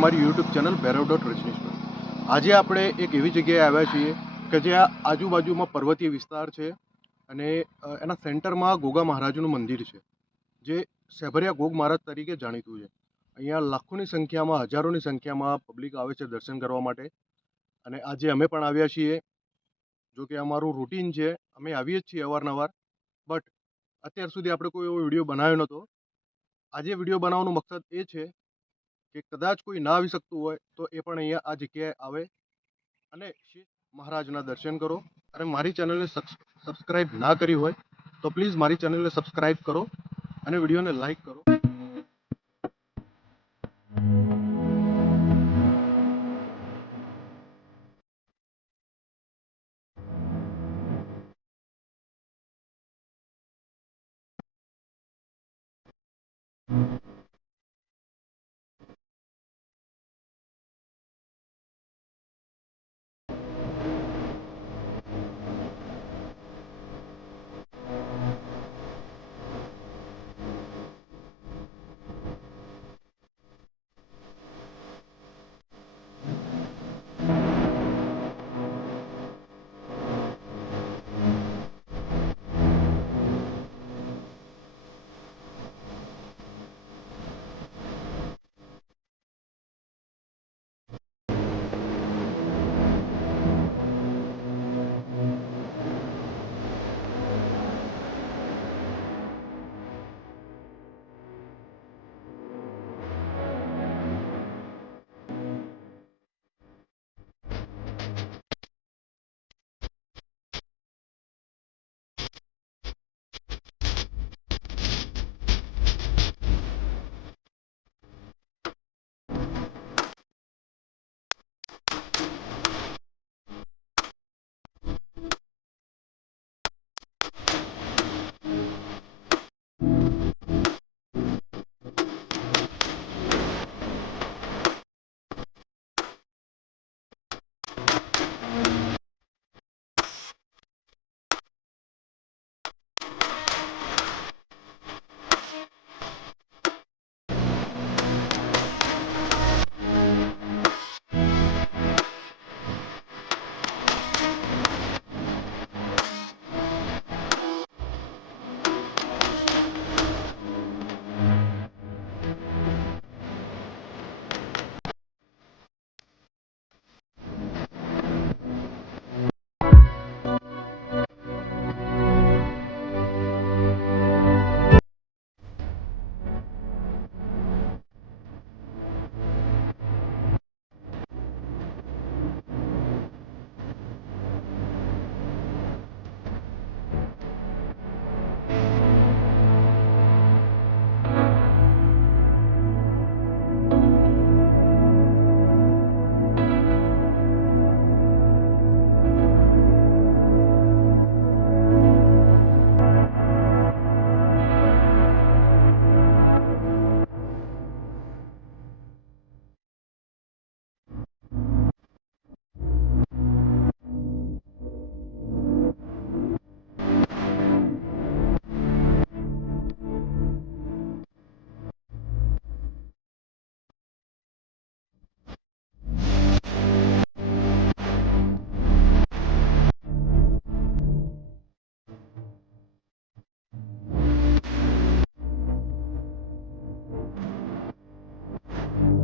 અમારી YouTube channel ભૈરવ.રજનીશ પર। આજે આપણે એક એવી જગ્યાએ આવ્યા છીએ કે જ્યાં આજુબાજુમાં પર્વતીય વિસ્તાર છે અને એના સેન્ટરમાં ગોગા મહારાજનું મંદિર છે, જે સેભરિયા ગોગ મહારાજ તરીકે જાણીતું છે। અહીંયા લાખોની સંખ્યામાં, હજારોની સંખ્યામાં પબ્લિક આવે છે દર્શન કરવા માટે, અને આજે અમે પણ આવ્યા છીએ। જો કે અમારું રૂટીન છે, અમે આવીએ જ છીએ અવારનવાર, બટ અત્યાર સુધી આપણે કોઈ એવો વિડીયો બનાવ્યો નહોતો। આજે વિડીયો બનાવવાનો મકસદ એ છે કે કદાચ કોઈ ના આવી શકતું હોય તો એ પણ અહીંયા આ જગ્યાએ આવે અને મહારાજના દર્શન કરો। અને મારી ચેનલને સબસ્ક્રાઇબ ના કરી હોય તો પ્લીઝ મારી ચેનલને સબસ્ક્રાઇબ કરો અને વિડીયોને લાઈક કરો।